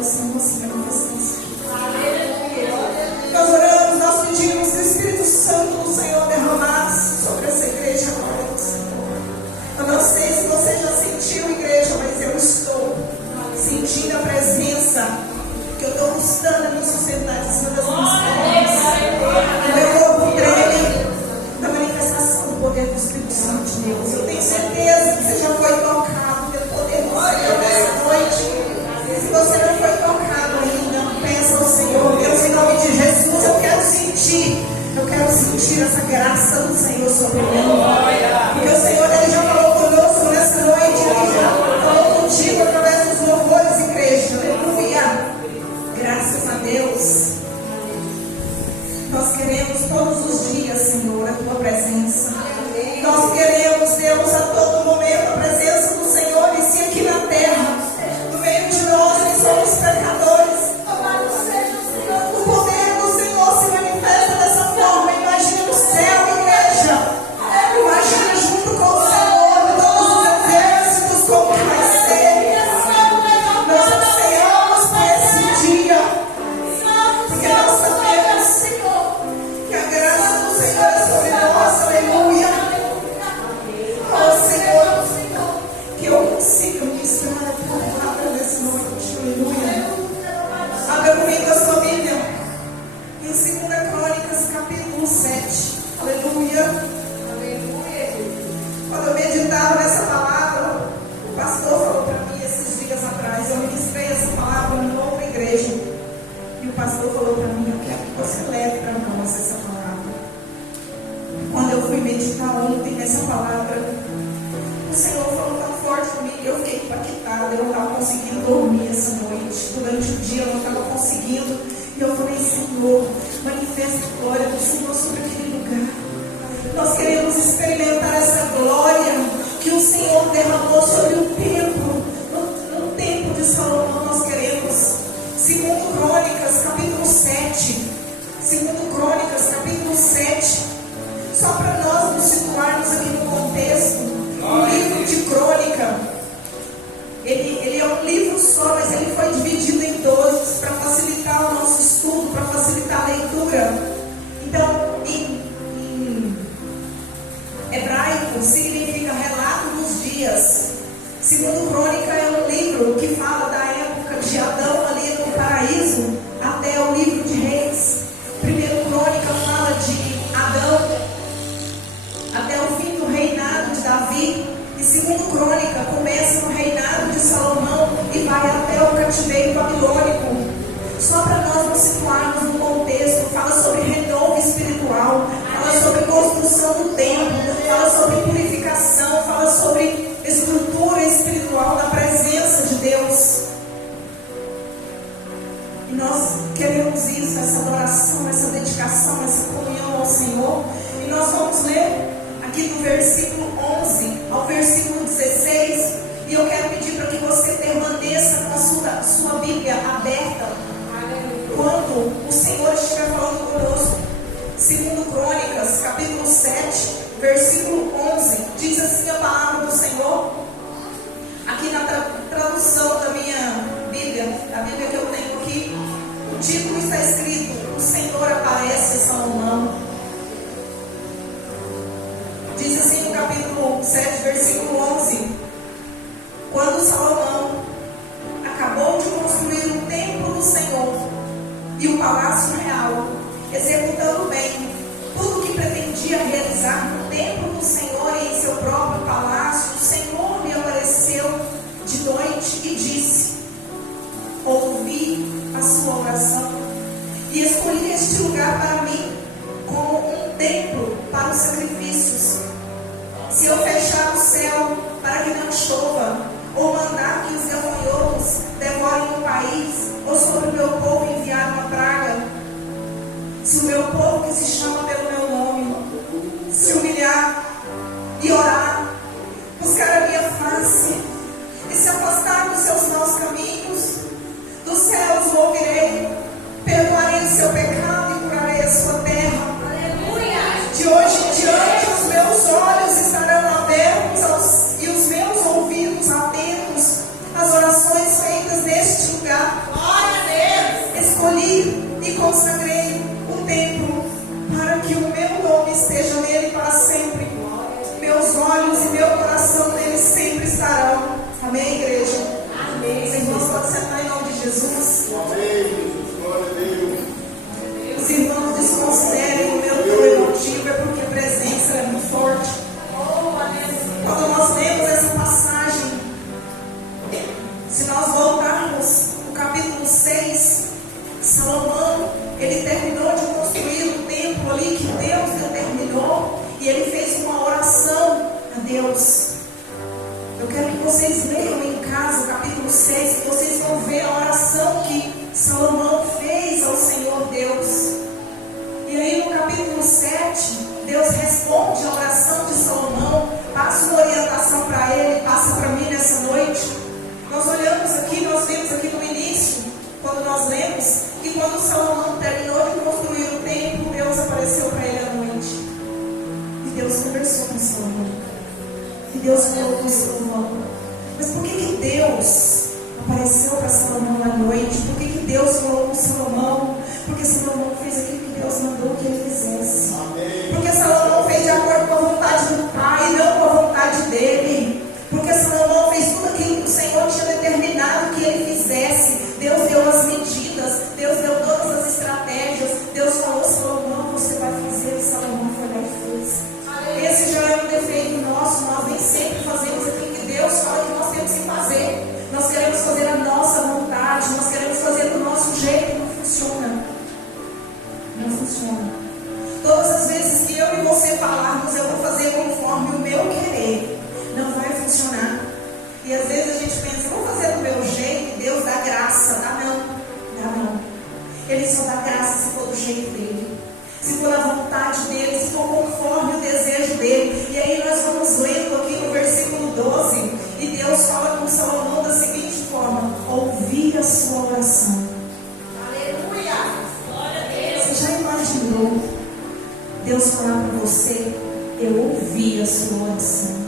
do Senhor se manifestasse. Nós oramos, nós pedimos que o Espírito Santo do Senhor derramasse sobre essa igreja agora do Senhor. Eu não sei se você já sentiu, igreja, mas eu estou sentindo a presença, que eu estou buscando a me sustentar em cima das minhas pernas. O meu corpo treme da manifestação do poder do Espírito Santo de Deus. Eu tenho certeza que você já foi tocado pelo poder do Senhor nessa noite. Se você não foi tocado ainda, peça ao Senhor: Deus, em nome de Jesus, eu quero sentir essa graça do Senhor sobre mim. Porque o Senhor, Ele já falou conosco nessa noite, Ele já falou contigo através dos louvores, igreja. Aleluia. Graças a Deus. Nós queremos todos os dias, Senhor, a Tua presença. Nós queremos, Deus, a todo momento a presença do Senhor. E se aqui na terra, no meio de nós, que somos pecadores, o poder do Senhor se manifesta dessa forma. Imagina no céu, igreja. Imagina junto com o Senhor, todos os exércitos, como que vai ser. Nós anseiamos por esse dia, porque nós sabemos que a graça do Senhor é sobre nós. Aleluia. Oh Senhor, que eu consiga ministrar a Tua palavra nessa noite. Aleluia. Abra comigo a sua Bíblia em 2 Crônicas, capítulo 7. Aleluia. Quando eu meditava nessa palavra, o pastor falou para mim esses dias atrás, eu ministrei essa palavra em outra igreja, e o pastor falou para mim: eu quero que você leve para nós essa palavra. Quando eu fui meditar ontem nessa palavra, o Senhor falou tão forte comigo, eu fiquei impactada, eu não estava conseguindo dormir essa noite. Durante o dia eu não estava conseguindo. E eu falei: Senhor, manifesta a glória do Senhor sobre aquele lugar. Nós queremos experimentar essa glória que o Senhor derramou sobre o templo. No templo de Salomão nós queremos. 2 Crônicas, capítulo 7. 2 Crônicas, capítulo 7. Só para nós nos situarmos aqui no contexto. O livro de Crônica, ele é um livro só, mas ele foi dividido em 12 para facilitar o nosso estudo, para facilitar a leitura. Então, em hebraico, significa relato dos dias. 2 Crônica é um livro que fala da época de Adão ali no paraíso até o livro de Reis. 1 Crônica fala de Adão até o fim do reinado de Davi. E 2 Crônica começa no reinado de Salomão e vai até o cativeiro babilônico. Só para nós nos situarmos no contexto, fala sobre renovo espiritual, fala sobre construção do templo, fala sobre purificação, fala sobre estrutura espiritual da presença de Deus. E nós queremos isso, essa adoração, essa dedicação, essa comunhão ao Senhor. E nós vamos ler aqui do versículo 11 ao versículo 16, e eu quero pedir para que você permaneça com a sua Bíblia aberta quando o Senhor estiver falando conosco. 2 Crônicas, capítulo 7, versículo 11, diz assim a palavra do Senhor, aqui na tradução da minha Bíblia, a Bíblia que eu tenho aqui, o título está escrito: O Senhor aparece a Salomão. Diz assim no capítulo 7, versículo 11: Quando Salomão acabou de construir o templo do Senhor e o palácio real, executando bem tudo o que pretendia realizar no templo do Senhor e em seu próprio palácio, o Senhor lhe apareceu de noite e disse: Ouvi a sua oração e escolhi este lugar para mim como um templo para os sacrifícios. Se eu fechar o céu para que não chova, ou mandar que os gafanhotos devorem o país, ou sobre o meu povo enviar uma praga, se o meu povo que se chama pelo meu nome se humilhar e orar, buscar a minha face e se afastar dos seus maus caminhos, dos céus o ouvirei, perdoarei o seu pecado e curarei a sua terra. De hoje em diante os meus olhos estarão abertos e os meus ouvidos atentos às orações feitas neste lugar. para ele, passa para mim nessa noite. Nós olhamos aqui, nós vemos aqui no início, quando nós lemos, que quando Salomão terminou de construir o templo, Deus apareceu para ele à noite. E Deus conversou com Salomão. E Deus falou com Salomão. Mas por que Deus apareceu para Salomão à noite? Por que Deus falou com Salomão? Porque Salomão fez aquilo que Deus mandou que ele fizesse. Porque Salomão fez de acordo com a vontade do Pai e não com a vontade dele. Porque Salomão fez tudo aquilo que o Senhor tinha determinado que ele fizesse. Deus deu as medidas, Deus deu todas as estratégias. Deus falou: Salomão, você vai fazer. E Salomão foi lá e fez. Esse já é um defeito nosso. Nós nem sempre fazemos aquilo que Deus fala que nós temos que fazer. Nós queremos fazer a nossa vontade, nós queremos fazer do nosso jeito. Não funciona. Não funciona. Todas as vezes que eu e você falarmos, eu vou fazer conforme o meu querer, não vai funcionar. E às vezes a gente pensa: vou fazer do meu jeito, e Deus dá graça. Dá não. Dá não. Ele só dá graça se for do jeito dele, se for na vontade dele, se for conforme o desejo dele. E aí nós vamos lendo aqui no versículo 12, e Deus fala com Salomão da seguinte forma: ouvir a sua oração. Aleluia! Glória a Deus! Você já imaginou Deus falar para você: eu ouvi a sua oração?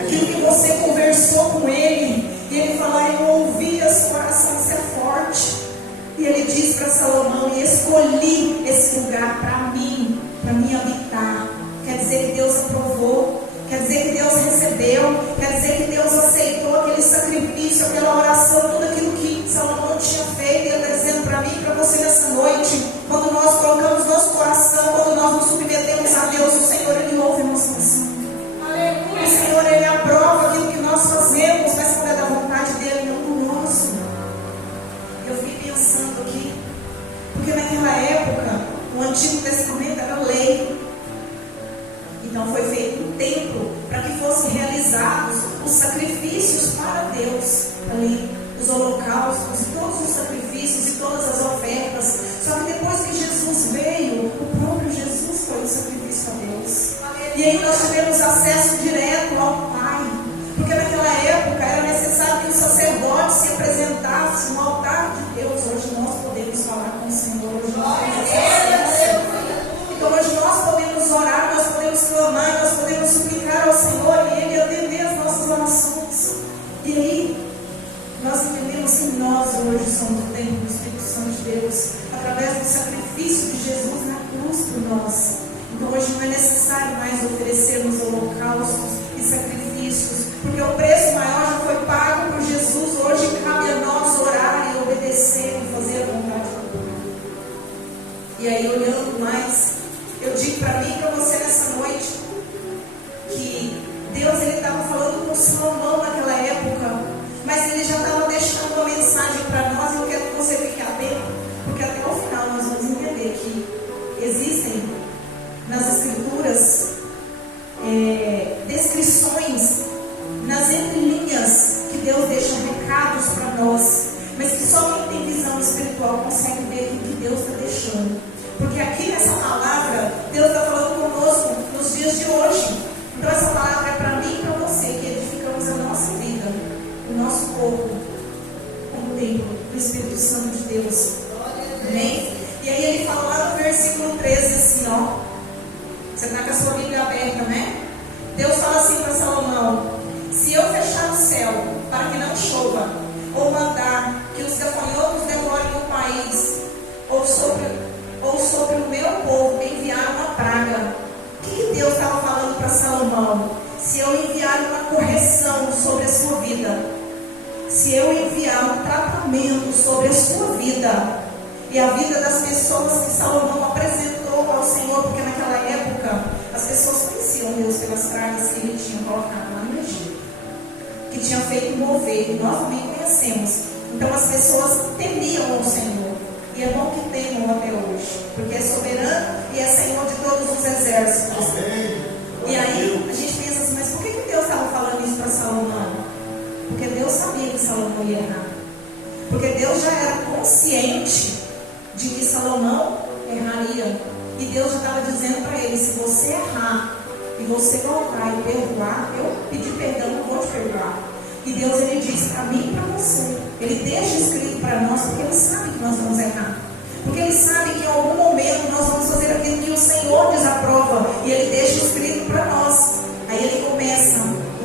Aquilo que você conversou com ele, e ele falar: eu ouvi a sua oração. Isso é forte. E ele diz para Salomão: e escolhi esse lugar para mim habitar. Quer dizer que Deus aprovou, quer dizer que Deus recebeu, quer dizer que Deus aceitou aquele sacrifício, aquela oração, tudo aquilo que Salomão tinha feito. E ele está dizendo para mim e para você nessa noite: quando nós colocamos nosso coração, quando nós nos submetemos a Deus, o Senhor, Ele ouve a nossa oração. Aleluia. O Senhor, Ele aprova aquilo que nós fazemos, mas quando é da vontade dEle, não do nosso. Eu fiquei pensando aqui, porque naquela época o Antigo Testamento era lei. Então foi feito um templo para que fossem realizados os sacrifícios para Deus ali, os holocaustos e todos os sacrifícios e todas as ofertas. Só que depois que Jesus veio, o próprio Jesus foi o sacrifício a Deus. E aí nós tivemos acesso direto ao Pai. Porque naquela época era necessário que o sacerdote se apresentasse no altar de Deus. Hoje nós podemos falar com o Senhor. Hoje nós temos acesso. Então hoje nós podemos orar, nós podemos clamar, nós podemos suplicar ao Senhor e Ele atender as nossas orações. E aí nós entendemos que nós hoje somos o templo do Espírito Santo de Deus, através do sacrifício de Jesus na cruz por nós. Então hoje não é necessário mais oferecermos holocaustos e sacrifícios, porque o preço maior já foi pago por Jesus. Hoje cabe a nós orar e obedecer e fazer a vontade do Pai. E aí, olhando mais, eu digo para mim e para você nessa noite que Deus, Ele estava falando com Salomão naquela época, mas Ele já estava deixando uma mensagem para nós. E eu quero que você fique atento, porque até o final nós vamos entender que existem nas Escrituras descrições nas entrelinhas, que Deus deixa recados para nós, mas que só quem tem visão espiritual consegue ver o que Deus está deixando. Porque aqui nessa palavra, Deus está falando conosco nos dias de hoje. Então essa palavra é para mim e para você, que edificamos a nossa vida, o nosso corpo, como templo do Espírito Santo de Deus. Amém? E aí ele fala lá no versículo 13 assim, ó. Você está com a sua Bíblia aberta, né? Deus fala assim para Salomão: se eu fechar o céu para que não chova, ou mandar que os gafanhotos devorem o país, ou sobre o meu povo enviar uma praga. O que Deus estava falando para Salomão? Se eu enviar uma correção sobre a sua vida, se eu enviar um tratamento sobre a sua vida e a vida das pessoas que Salomão apresentou ao Senhor, porque naquela época as pessoas conheciam Deus pelas pragas que Ele tinha colocado lá no Egito, que tinha feito mover, e nós também conhecemos. Então as pessoas temiam ao Senhor, e é bom que temam até hoje, porque é soberano e é Senhor de todos os exércitos. E aí a gente pensa assim: mas por que Deus estava falando isso para Salomão? Porque Deus sabia que Salomão ia errar, porque Deus já era consciente de que Salomão erraria, e Deus já estava dizendo para ele: se você errar e você voltar e perdoar, eu pedir perdão, não vou te perdoar. E Deus, ele diz para mim e para você. Ele deixa escrito para nós, porque ele sabe que nós vamos errar. Porque ele sabe que em algum momento nós vamos fazer aquilo que o Senhor desaprova. E ele deixa escrito para nós. Aí ele começa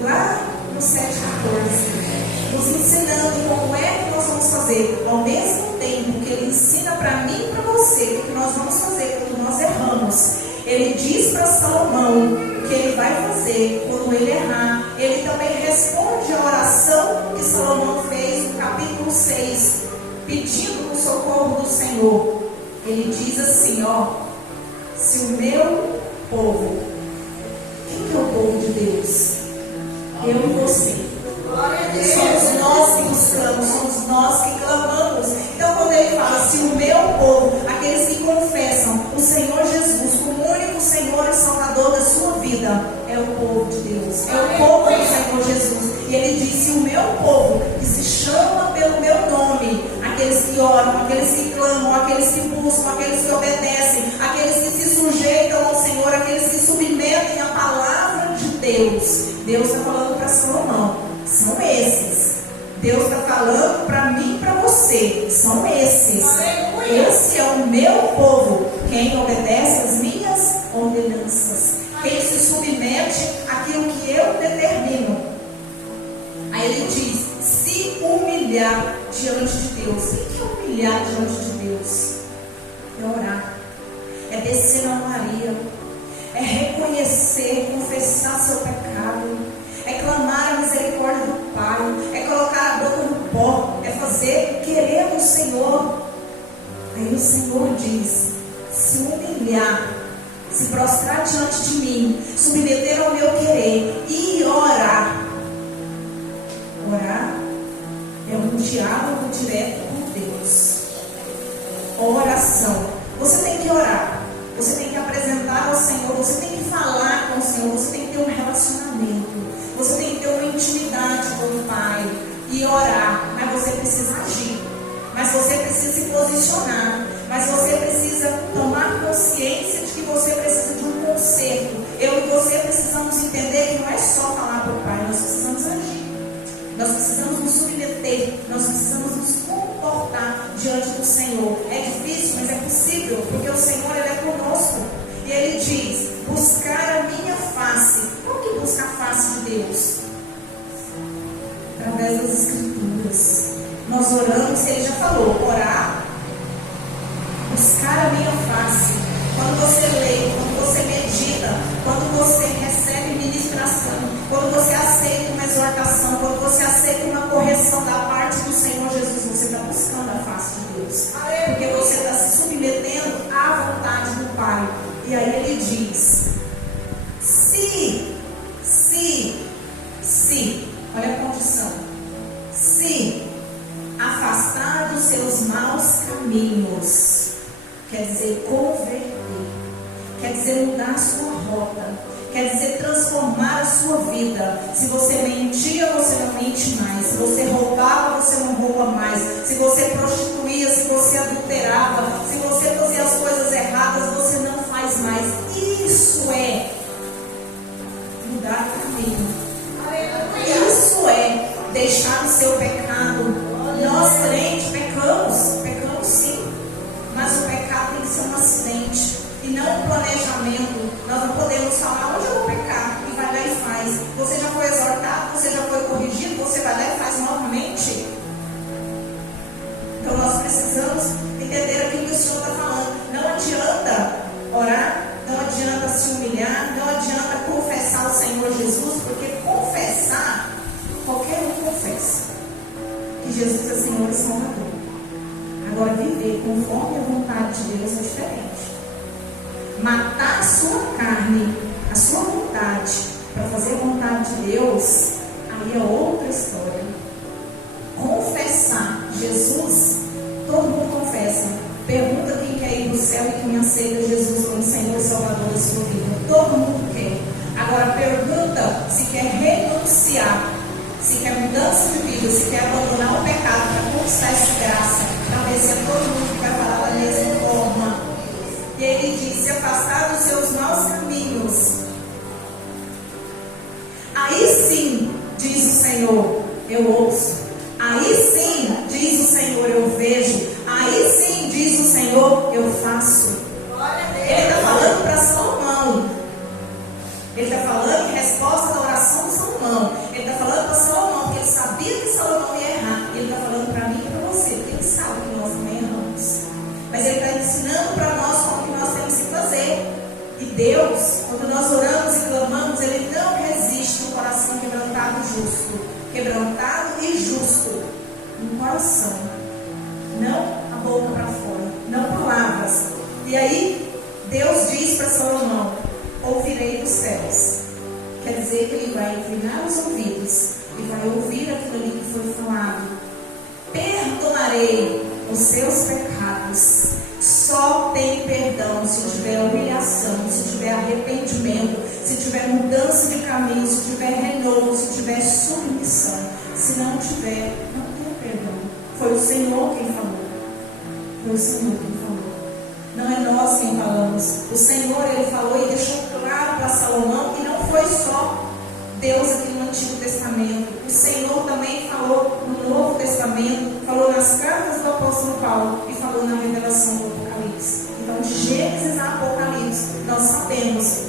lá no 7,14, nos ensinando como é que nós vamos fazer. Ao mesmo tempo que ele ensina para mim e para você o que nós vamos fazer quando nós erramos, ele diz para Salomão o que ele vai fazer quando ele errar. Ele também responde a oração que Salomão fez no capítulo 6, pedindo o socorro do Senhor. Ele diz assim, ó: se o meu povo, quem que é o povo de Deus? Eu e você. Somos nós que buscamos, somos nós que clamamos. Então quando ele fala, se o meu povo, aqueles que confessam o Senhor Jesus como o único Senhor e Salvador da sua vida, é o povo de Deus, é o povo do Senhor Jesus. E ele disse, o meu povo, que se chama pelo meu nome, aqueles que oram, aqueles que clamam, aqueles que buscam, aqueles que obedecem, aqueles que se sujeitam ao Senhor, aqueles que submetem à palavra de Deus. Deus está falando para Salomão, são esses. Deus está falando para mim e para você, são esses. Esse é o meu povo, quem obedece às minhas ordenanças, quem se submete àquilo que eu determino. Aí ele diz, se humilhar diante de Deus. O que é humilhar diante de Deus? É orar, é descer na Maria, é reconhecer, confessar seu pecado, é clamar a misericórdia do Pai, é colocar a boca no pó, é fazer querer o Senhor. Aí o Senhor diz, se humilhar, se prostrar diante de mim, submeter ao meu querer e orar. Orar é um diálogo direto com Deus. Oração. Você tem que orar. Você tem que apresentar ao Senhor. Você tem que falar com o Senhor. Você tem que ter um relacionamento. Você tem que ter uma intimidade com o Pai e orar. Mas você precisa agir. Mas você precisa se posicionar. Mas você precisa tomar consciência de que você precisa de um conserto. Eu e você precisamos entender que não é só falar para o Pai. Nós precisamos agir. Nós precisamos nos submeter, nós precisamos nos comportar diante do Senhor. É difícil, mas é possível, porque o Senhor, Ele é conosco. E Ele diz, buscar a minha face. Como que busca a face de Deus? Através das Escrituras. Nós oramos, Ele já falou, orar, buscar a minha face. Quando você lê, quando você medita, quando você recebe ministração, quando você aceita uma exortação, quando você aceita uma correção da parte do Senhor Jesus, você está buscando a face de Deus. Porque você está se submetendo à vontade do Pai. E aí ele diz, se, olha a condição, se afastar dos seus maus caminhos, quer dizer converter, quer dizer mudar a sua rota, quer dizer transformar a sua vida. Se você mentia, você não mente mais. Se você roubava, você não rouba mais. Se você prostituía, se você adulterava, se você fazia as coisas erradas, você não faz mais. Isso é mudar o caminho. Isso é deixar o seu pecado. Nós crentes pecamos sim, mas o pecado tem que ser um acidente e não um planejamento. Nós não podemos falar, hoje eu vou pecar, e vai lá e faz. Você já foi exortado, você já foi corrigido, você vai lá e faz novamente. Então nós precisamos entender aquilo que o Senhor está falando. Não adianta orar, não adianta se humilhar, não adianta confessar o Senhor Jesus, porque confessar, qualquer um confessa que Jesus é Senhor e Salvador. Agora viver conforme a vontade de Deus é diferente. Matar a sua carne, a sua vontade, para fazer a vontade de Deus, aí é outra história. Confessar Jesus, todo mundo confessa. Pergunta quem quer ir para o céu e quem aceita Jesus como Senhor e Salvador da sua vida. Todo mundo quer. Agora pergunta se quer renunciar, se quer mudança de vida, se quer abandonar o pecado para conquistar essa graça. Talvez seja todo mundo que vai falar da mesma forma. E ele diz, se afastar dos seus maus caminhos Aí sim, diz o Senhor, eu vejo. Aí sim, diz o Senhor, eu faço. Ele está falando para Salomão. Ele está falando em resposta da oração de Salomão. Ele está falando para Salomão, porque ele sabia que Salomão ia errar. Ele está falando para mim e para você, porque ele sabe que nós também erramos. Mas ele está ensinando para nós como que nós temos que fazer. E Deus, quando nós oramos e clamamos, Ele não resiste no coração quebrantado e justo. Quebrantado e justo no coração. Não a boca para fora, não palavras. E aí, Deus diz para Salomão: ouvirei dos céus. Quer dizer que Ele vai inclinar os ouvidos e vai ouvir aquilo ali que foi falado. Perdonarei os seus pecados. Só tem perdão se tiver humilhação, se tiver arrependimento, se tiver mudança de caminho, se tiver renovo, se tiver submissão. Se não tiver, não tem perdão. Foi o Senhor quem falou. Foi o Senhor quem falou. Não é nós quem falamos. O Senhor, Ele falou e deixou claro para Salomão que não foi só Deus aqui no Antigo Testamento. O Senhor também falou no Novo Testamento, falou nas cartas do apóstolo Paulo e falou na revelação do Apocalipse. Então, de Gênesis a Apocalipse, nós sabemos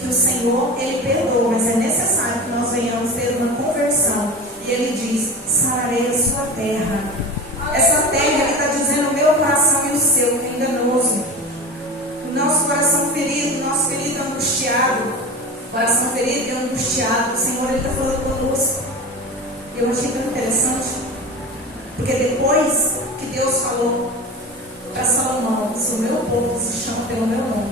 que o Senhor, Ele perdoa, mas é necessário que nós venhamos ter uma conversão. E Ele diz: sararei a sua terra. Essa terra, Ele está dizendo, o meu coração e o seu, que é enganoso. O nosso coração ferido, o nosso ferido angustiado. Coração ferido e angustiado, o Senhor, Ele está falando conosco. Eu achei tão interessante, porque depois que Deus falou para Salomão: se o meu povo se chama pelo meu nome,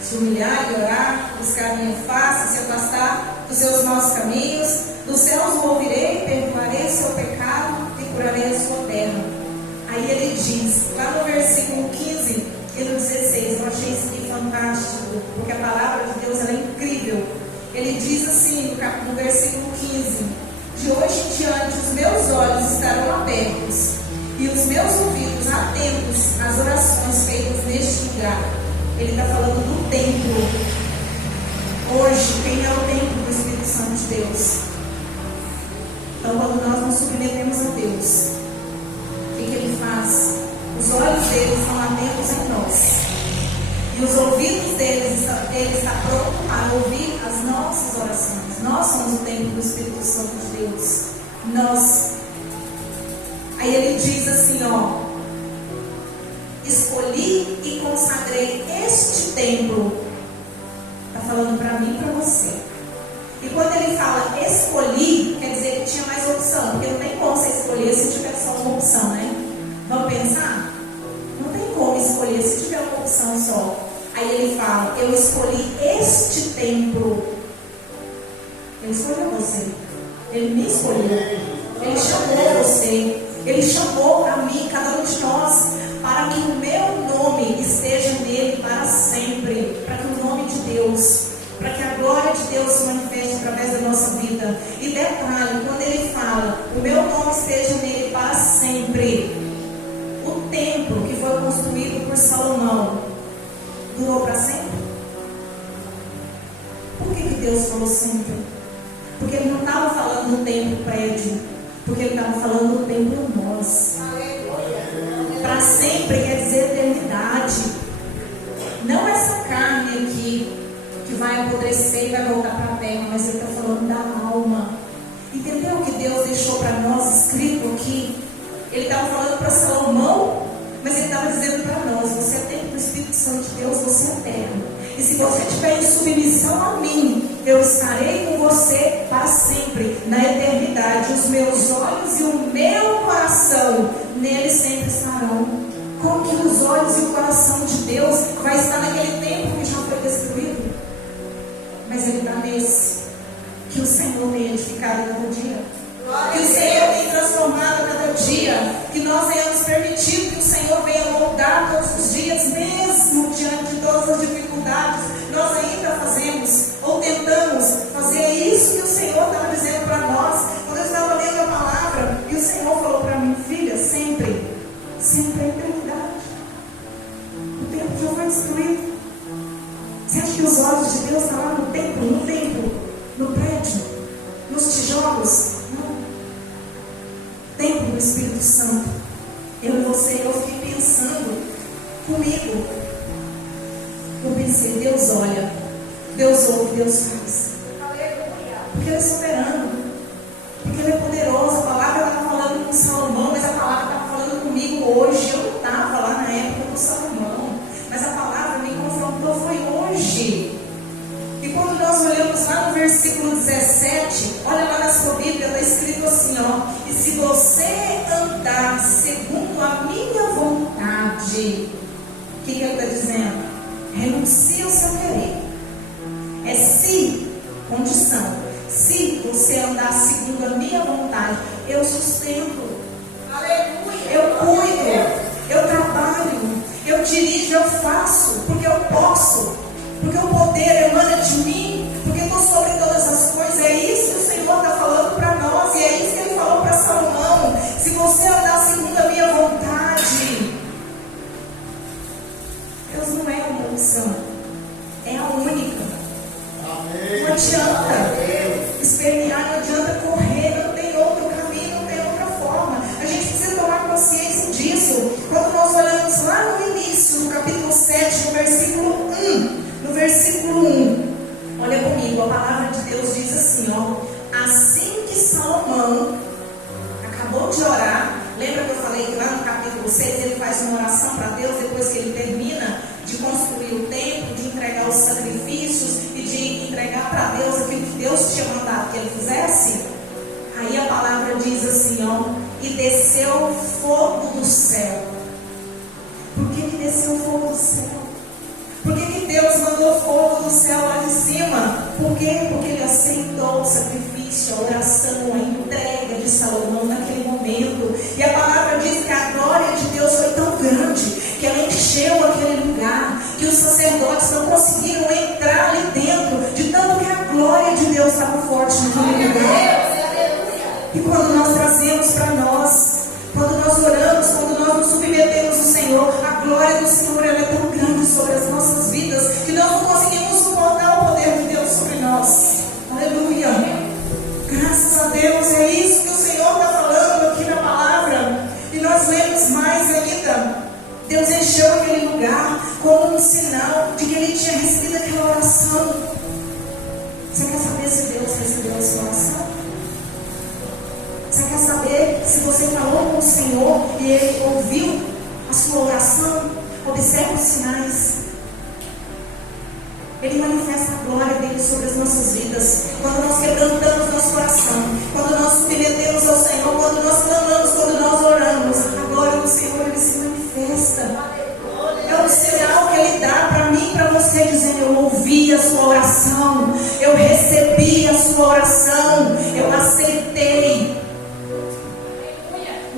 se humilhar e orar, buscar a minha face, se afastar dos seus maus caminhos, dos céus o ouvirei, perdoarei o seu pecado e curarei a sua terra. Aí Ele diz, lá no versículo 15 e no 16, eu achei isso aqui fantástico, porque a palavra de Deus ela é incrível. Ele diz assim no versículo 15: de hoje em diante os meus olhos estarão abertos e os meus ouvidos atentos às orações feitas neste lugar. Ele está falando do templo. Hoje, quem é o templo do Espírito Santo de Deus? Então, quando nós nos submetemos a Deus, o que Ele faz? Os olhos dele estão atentos em nós. E os ouvidos deles, Ele está pronto para ouvir as nossas orações. Nós somos o templo do Espírito Santo de Deus. Nós. Aí Ele diz assim, ó: escolhi e consagrei este templo. Está falando para mim e para você. E quando Ele fala escolhi, quer dizer que tinha mais opção. Porque não tem como você escolher se tiver só uma opção, né? Vamos pensar? Não tem como escolher se tiver uma opção só. Aí Ele fala: eu escolhi este templo. Ele escolheu você. Ele me escolheu. Ele chamou você. Ele chamou a mim, cada um de nós, para que o meu nome esteja nele para sempre. Para que o nome de Deus, para que a glória de Deus se manifeste através da nossa vida. E detalhe, quando Ele fala: o meu nome esteja nele para sempre. O templo que foi construído por Salomão durou para sempre? Por que Deus falou sempre? Porque Ele não estava falando do templo prédio, porque Ele estava falando do templo nós. Para sempre quer dizer eternidade. Não essa carne aqui que vai apodrecer e vai voltar para a terra, mas Ele está falando da alma. Entendeu o que Deus deixou para nós escrito aqui? Ele estava falando para Salomão, mas Ele estava dizendo para nós: você é templo do Espírito Santo de Deus, você é eterno. E se você estiver em submissão a mim, eu estarei com você para sempre, na eternidade. Os meus olhos e o meu coração nele sempre estarão. Como que os olhos e o coração de Deus vai estar naquele templo que já foi destruído? Mas Ele está nesse, que o Senhor tem edificado cada dia, que o Senhor tem transformado cada dia, que nós tenhamos permitido que o Senhor venha moldar todos os dias, mesmo diante de todas as dificuldades. Nós ainda fazemos, ou tentamos fazer isso que o Senhor estava dizendo para nós. Quando eu estava lendo a palavra, e o Senhor falou para mim: filha, sempre a eternidade. O templo já foi destruído. Você acha que os olhos de Deus estão lá no templo, no prédio, nos tijolos? Não. do Espírito Santo. Eu fiquei pensando comigo. Eu pensei, Deus olha, Deus ouve, Deus faz. Porque Ele é soberano, porque Ele é poderoso. A palavra estava falando com Salomão, mas a palavra estava falando comigo hoje. Eu não estava lá na época do Salomão, mas a palavra me confrontou, foi hoje. E quando nós olhamos lá no versículo 17, olha lá na sua Bíblia, está escrito assim, ó: e se você andar segundo a minha vontade, o que ele está dizendo? Renuncia ao seu querer. É se, condição. Se você andar segundo a minha vontade, eu sustento. Aleluia. Eu cuido, eu trabalho, eu dirijo, eu faço, porque eu posso, porque o poder emana de mim, porque eu estou sobre todas as coisas. É isso que o Senhor está falando para nós, e é isso que Ele falou para Salomão: se você andar segundo a minha vontade. Deus não é uma opção, é a única. Amém. Não adianta espernear, não adianta correr, não tem outro caminho, não tem outra forma. A gente precisa tomar consciência disso. Quando nós olhamos lá no início, no capítulo 7, no versículo 1, no versículo 1, olha comigo, a palavra de Deus diz assim, ó: assim que Salomão acabou de orar, lembra que eu falei que lá no capítulo 6 ele faz uma oração para Deus, depois que ele termina de construir o templo, de entregar os sacrifícios e de entregar para Deus aquilo que Deus tinha mandado que ele fizesse? Aí a palavra diz assim, ó: e desceu fogo do céu. Por que desceu fogo do céu? Por que Deus mandou fogo do céu lá de cima? Por quê? Porque Ele aceitou o sacrifício, a oração, a entrega de Salomão naquele momento. E a palavra diz que a glória de Deus foi tão grande que ela encheu aquele lugar, que os sacerdotes não conseguiram entrar ali dentro, de tanto que a glória de Deus estava forte naquele lugar. E quando nós trazemos para nós, quando nós oramos, quando nós nos submetemos ao Senhor, a glória do Senhor ela é tão grande sobre as nossas vidas que nós não conseguimos suportar o poder de Deus sobre nós. Aleluia! Graças a Deus, é isso que o Senhor está falando aqui na palavra. E nós lemos mais ainda. Deus encheu aquele lugar como um sinal de que Ele tinha recebido aquela oração. Você quer saber se Deus recebeu a sua oração? Você quer saber se você falou com o Senhor e Ele ouviu a sua oração? Observe os sinais. Ele manifesta a glória dele sobre as nossas vidas. Quando nós quebrantamos nosso coração, quando nós submetemos ao Senhor, quando nós clamamos, quando nós oramos, a glória do Senhor ele se manifesta. É um sinal que Ele dá para mim e para você, dizendo: eu ouvi a sua oração, eu recebi a sua oração, eu aceitei.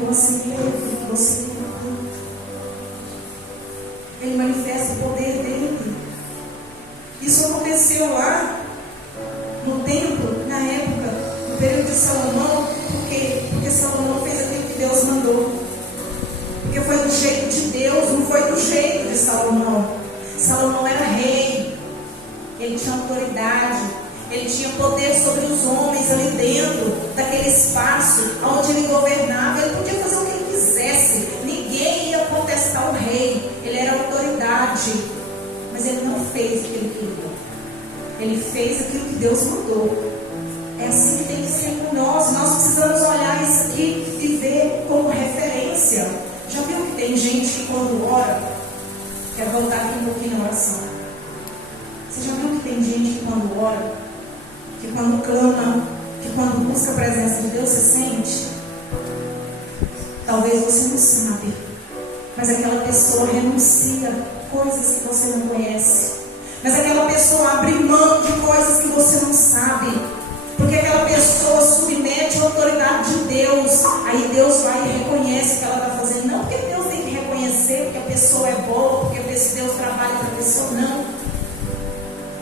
Eu aceitei aquilo que você falou. Ele manifesta o poder dele. Isso aconteceu lá no templo, na época, no período de Salomão. Porque Salomão fez aquilo que Deus mandou. Porque foi do jeito de Deus, não foi do jeito de Salomão. Salomão era rei, ele tinha autoridade, ele tinha poder sobre os homens ali dentro daquele espaço onde ele governava. Ele podia fazer o que ele quisesse, ninguém ia contestar o rei, ele era autoridade. Mas ele não fez o que ele queria, ele fez aquilo que Deus mandou. É assim que tem que ser com nós. Nós precisamos olhar isso aqui e ver como referência. Já viu que tem gente que quando ora, quer voltar aqui um pouquinho na oração. Você já viu que tem gente que quando ora, que quando clama, que quando busca a presença de Deus, você sente? Talvez você não sabe, mas aquela pessoa renuncia coisas que você não conhece. Mas aquela pessoa abre mão de coisas que você não sabe. Porque aquela pessoa submete a autoridade de Deus. Aí Deus vai e reconhece o que ela está fazendo. Não porque Deus tem que reconhecer porque a pessoa é boa, porque Deus trabalha para a pessoa, não.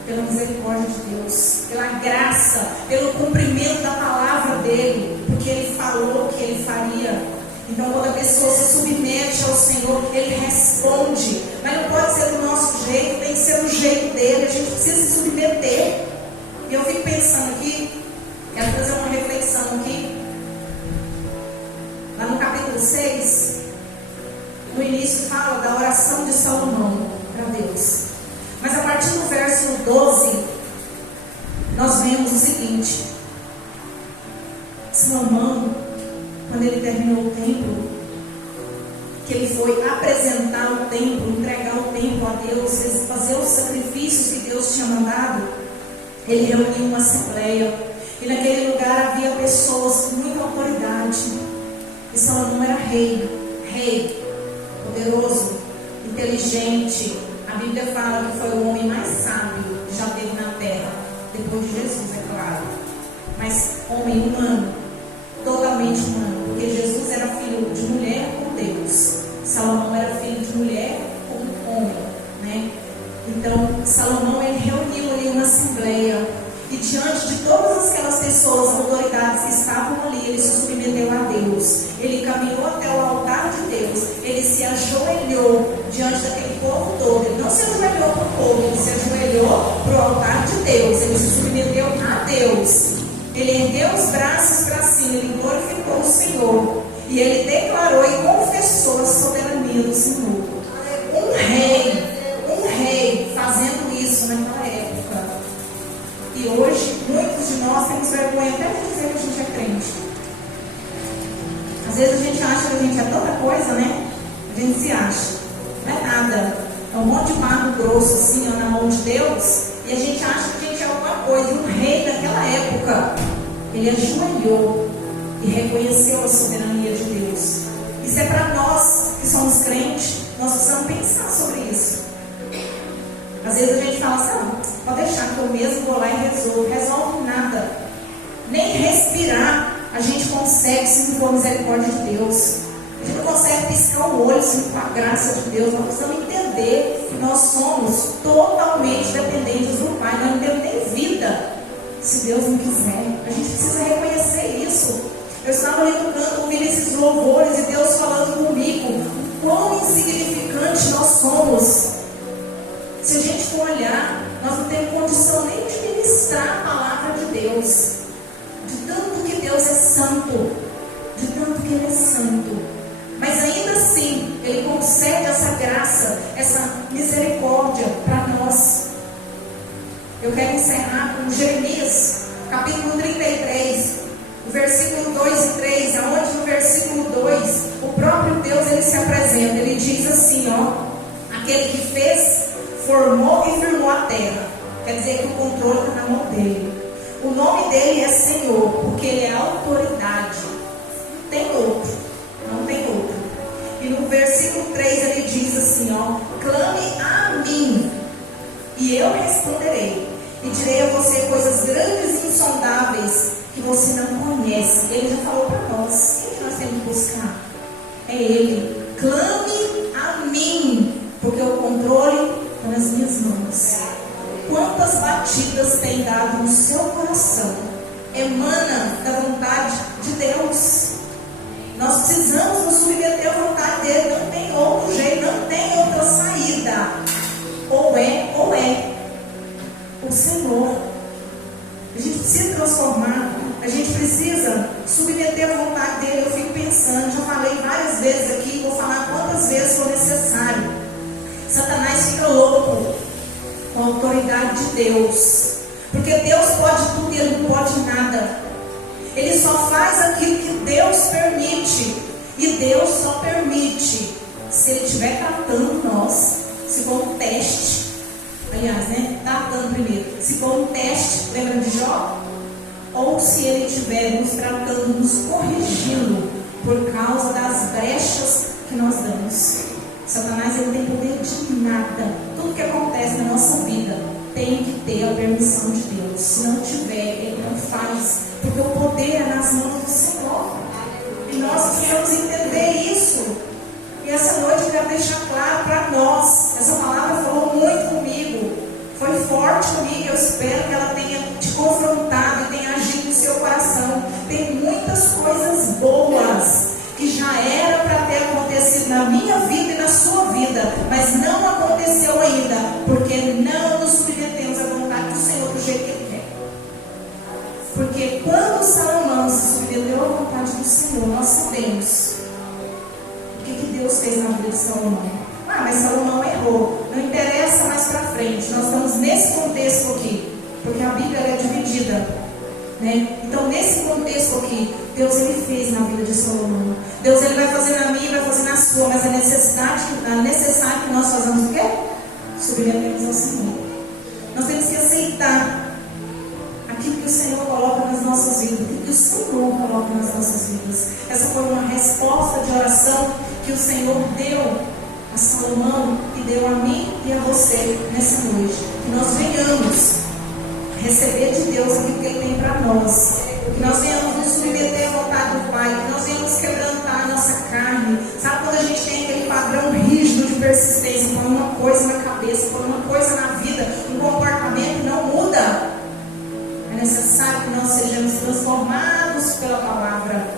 Pela misericórdia de Deus, pela graça, pelo cumprimento da palavra dele, porque ele falou que ele faria. Então quando a pessoa se submete ao Senhor, ele responde. Mas não pode ser do nosso jeito, tem que ser do jeito dele. A gente precisa se submeter. E eu fico pensando aqui, quero fazer uma reflexão aqui. Lá no capítulo capítulo 6, no início fala da oração de Salomão para Deus. Mas a partir do verso 12, nós vemos o seguinte: Salomão, quando ele terminou o templo, que ele foi apresentar o templo, entregar o templo a Deus, fazer os sacrifícios que Deus tinha mandado, ele reuniu uma assembleia, e naquele lugar havia pessoas com muita autoridade, e Salomão era rei, poderoso, inteligente. A Bíblia fala que foi o homem mais sábio que já teve na terra, depois de Jesus, é claro, mas homem humano, totalmente humano, porque Jesus era filho de mulher com Deus, Salomão era filho de mulher com homem, né? Então Salomão, ele reuniu ali uma assembleia, e diante de todas aquelas pessoas, autoridades que estavam ali, ele se submeteu a Deus, ele caminhou até o altar de Deus, ele se ajoelhou diante daquele povo todo. Ele não se ajoelhou para o povo, ele se ajoelhou para o altar de Deus, ele se submeteu a Deus. Ele ergueu os braços para cima, ele glorificou o Senhor, e ele declarou e confessou a soberania do Senhor. Um rei fazendo isso naquela época. E hoje, muitos de nós temos vergonha até de dizer que a gente é crente. Às vezes a gente acha que a gente é tanta coisa, né? A gente se acha. Não é nada. É um monte de barro grosso assim, ó, na mão de Deus. E a gente acha que a gente é alguma coisa. E um rei naquela época, ele ajoelhou e reconheceu a soberania de Deus. Isso é para nós que somos crentes. Nós precisamos pensar sobre isso. Às vezes a gente fala assim: pode deixar que eu mesmo vou lá e resolvo. Resolve nada. Nem respirar a gente consegue se não for misericórdia de Deus. A gente não consegue piscar o olho se não for a graça de Deus. Nós precisamos entender que nós somos totalmente dependentes do Pai. Nós não temos nem vida se Deus não quiser. A gente precisa reconhecer isso. Eu estava ali no canto, ouvindo esses louvores, e Deus falando comigo o quão insignificante nós somos. Se a gente for olhar, nós não temos condição nem de ministrar a palavra de Deus. De tanto que Deus é santo, de tanto que Ele é santo. Mas ainda assim, Ele concede essa graça, essa misericórdia para nós. Eu quero encerrar com Jeremias, capítulo 33, o versículo 2 e 3, aonde no versículo 2, o próprio Deus, Ele se apresenta. Ele diz assim, ó: aquele que fez, formou e firmou a terra. Quer dizer que o controle está na mão dele. O nome dele é Senhor, porque Ele é autoridade. Tem outro, não tem outro. E no versículo 3 ele diz assim, ó: clame a mim, e eu responderei, e direi a você coisas grandes e insondáveis que você não conhece. Ele já falou para nós. Quem que nós temos que buscar? É Ele. Clame a mim, porque o controle está nas minhas mãos. Quantas batidas tem dado no seu coração? Emana da vontade de Deus. Nós precisamos nos submeter à vontade dele. Não tem outro jeito, não tem outra saída. Ou é o Senhor. A gente precisa transformar. A gente precisa submeter à vontade dele. Eu fico pensando, já falei várias vezes aqui, vou falar quantas vezes for necessário. Satanás fica louco com a autoridade de Deus, porque Deus pode tudo e ele não pode nada. Ele só faz aquilo que Deus permite, e Deus só permite se Ele estiver tratando nós, se for um teste. Aliás, né? Tratando primeiro, se for um teste, lembra de Jó? Ou se Ele estiver nos tratando, nos corrigindo por causa das brechas que nós damos. Satanás, ele tem poder de nada. Tudo que acontece na nossa vida tem que ter a permissão de Deus. Se não tiver, ele não faz, porque o poder é nas mãos do Senhor. E nós precisamos entender isso. E essa noite eu quero deixar claro para nós. Essa palavra falou muito comigo, foi forte comigo. Eu espero que ela tenha te confrontado e tenha agido no seu coração. Tem muitas coisas boas que já era para ter acontecido na minha vida e na sua vida, mas não aconteceu ainda, porque não nos submetemos à vontade do Senhor do jeito que Ele quer. Porque quando Salomão se submeteu à vontade do Senhor, nós sabemos que Deus fez na vida de Salomão. Ah, mas Salomão errou. Não interessa mais para frente. Nós estamos nesse contexto aqui, porque a Bíblia é dividida, né? Então, nesse contexto aqui, Deus ele fez na vida de Salomão. Deus ele vai fazer na minha, vai fazer na sua, mas é necessário que nós façamos o quê? Submetemos ao Senhor. Nós temos que aceitar aquilo que o Senhor coloca nas nossas vidas, aquilo que o Senhor coloca nas nossas vidas. Essa foi uma resposta de oração que o Senhor deu a Salomão e deu a mim e a você nessa noite. Que nós venhamos receber de Deus aquilo que Ele tem para nós. Que nós venhamos nos submeter à vontade do Pai. Que nós venhamos quebrantar a nossa carne. Sabe quando a gente tem aquele padrão rígido de persistência, põe uma coisa na cabeça, põe uma coisa na vida, um comportamento não muda? É necessário que nós sejamos transformados pela palavra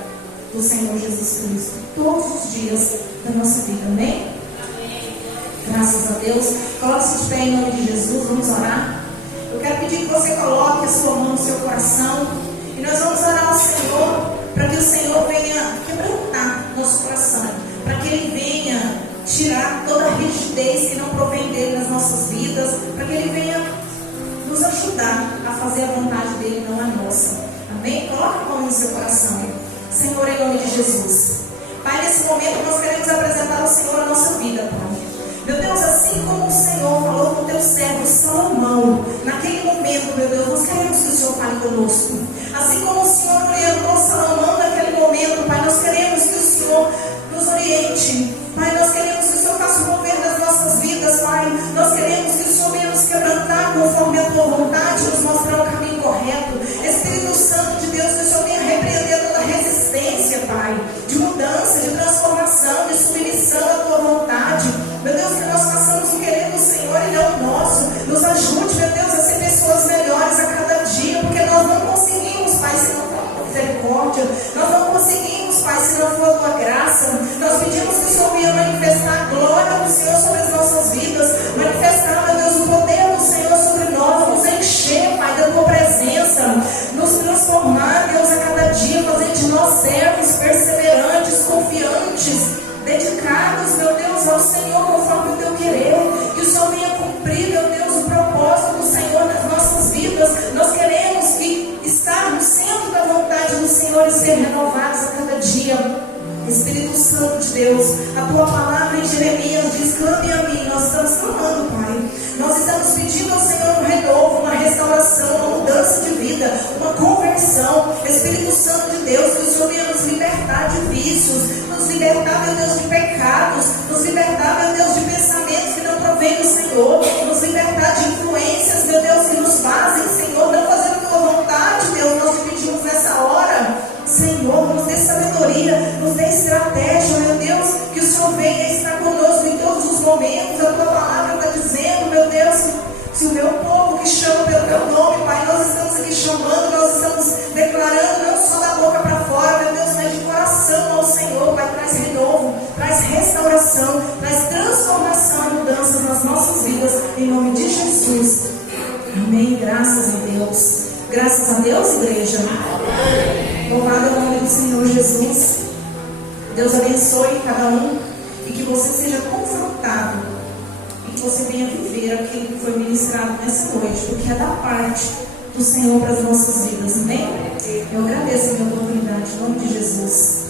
do Senhor Jesus Cristo todos os dias da nossa vida, amém? Graças a Deus. Coloque-se de pé em nome de Jesus, vamos orar. Eu quero pedir que você coloque a sua mão no seu coração e nós vamos orar ao Senhor para que o Senhor venha quebrantar nosso coração, para que Ele venha tirar toda a rigidez que não provém dele nas nossas vidas, para que Ele venha nos ajudar a fazer a vontade dele, não a nossa. Amém? Coloque a mão no seu coração. Senhor, em nome de Jesus. Pai, nesse momento nós queremos apresentar ao Senhor a nossa vida, Pai. Meu Deus, assim como o Senhor falou com o teu servo Salomão, naquele momento, meu Deus, nós queremos que o Senhor fale conosco. Assim como o Senhor orientou Salomão naquele momento, Pai, nós queremos que o Senhor nos oriente. Pai, nós queremos que o Senhor faça o mover das nossas vidas, Pai. Nós queremos que o Senhor venha nos quebrantar conforme a tua vontade, nos mostrar o caminho correto. Espírito Santo de Deus, que o Senhor venha repreender toda resistência, Pai, de mudança, de transformação, de submissão à tua vontade. Meu Deus, que nós façamos o querer do Senhor e não o nosso. Nos ajude, meu Deus, a ser pessoas melhores a cada dia, porque nós não conseguimos, Pai, se não for a tua misericórdia. Nós não conseguimos, Pai, se não for a tua graça. Nós pedimos que o Senhor venha manifestar a glória do Senhor sobre as nossas vidas, manifestar, meu Deus, o poder do Senhor sobre nós, nos encher, Pai, da tua presença, nos transformar, Deus, a cada dia, fazer de nós servos perseverantes, confiantes, dedicados, meu Deus, ao Senhor conforme o teu querer. Que o Senhor venha cumprir, meu Deus, o propósito do Senhor nas nossas vidas. Nós queremos que estar no centro da vontade do Senhor e ser renovados a cada dia. Espírito Santo de Deus, a tua palavra em Jeremias diz: clame a mim. Nós estamos clamando, Pai. Nós estamos pedindo ao Senhor um renovo, uma restauração, uma mudança de vida, uma conversão. Espírito Santo de Deus, que o Senhor venha nos libertar de vícios, nos libertar, meu Deus, de pecados, nos libertar, meu Deus, de pensamentos que não provêm do Senhor, nos libertar de influências, meu Deus, que nos fazem, Senhor, não fazer a tua vontade, Deus. Nós te pedimos nessa hora, Senhor, nos dê sabedoria, nos dê estratégia, meu Deus, que o Senhor venha estar conosco em todos os momentos. A tua palavra está dizendo, meu Deus, se o meu povo que chama pelo teu nome, Pai, nós estamos aqui chamando, nós estamos declarando, não só da boca para fora, meu Deus, mas de coração ao Senhor. Pai, traz renovo, traz restauração, traz transformação e mudanças nas nossas vidas, em nome de Jesus. Amém. Graças a Deus. Graças a Deus, igreja. Amém. Louvado é o nome do Senhor Jesus. Deus abençoe cada um e que você seja confrontado e que você venha viver aquilo que foi ministrado nessa noite, porque é da parte do Senhor para as nossas vidas. Amém? Eu agradeço a minha oportunidade em nome de Jesus.